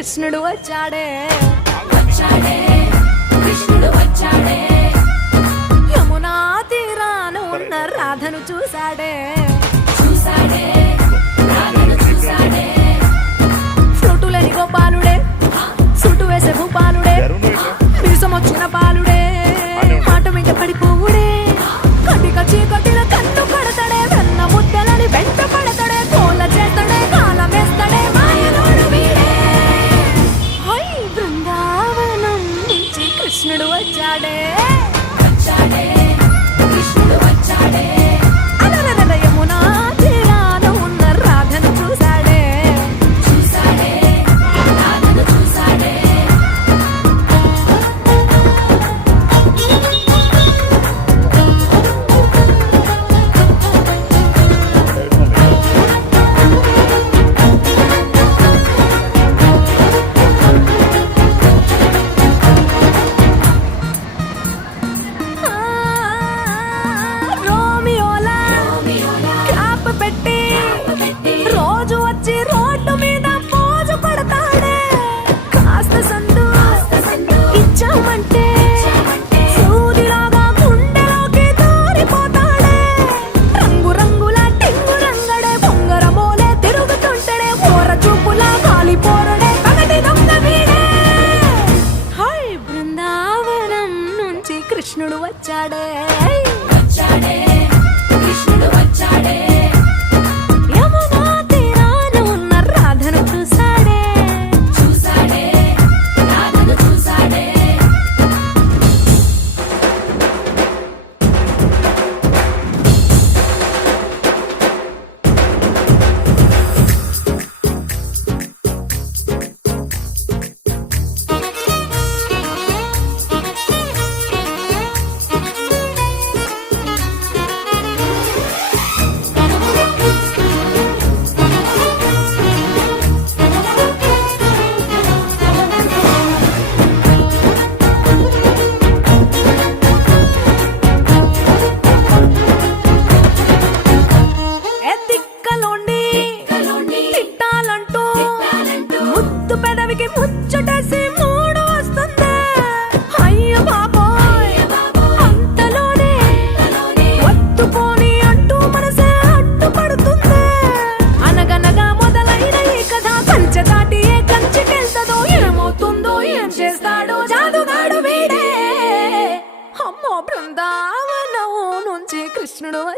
కృష్ణుడు వచ్చాడే. వచ్చాడే కృష్ణుడు వచ్చాడే. యమునా తీరాను ఉన్న రాధను చూశాడే. చూశాడే రాధను గోపాలుడే సుట్టు వేసే భూపాలుడే. మీసం వచ్చిన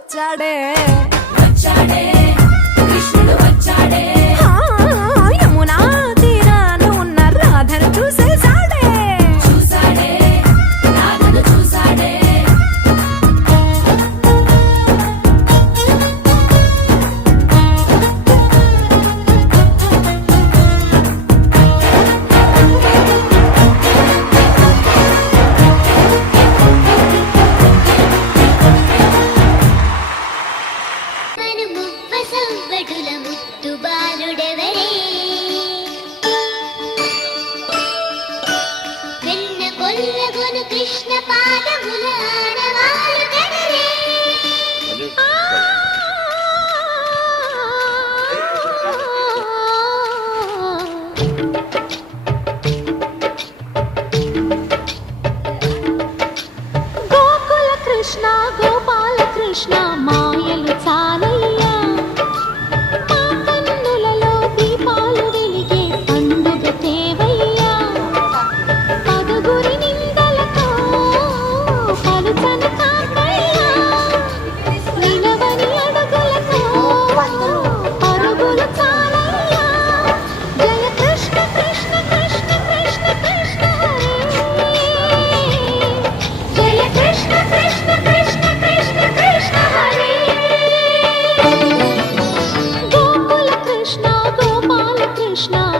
ചടേ ചടേ Krishna.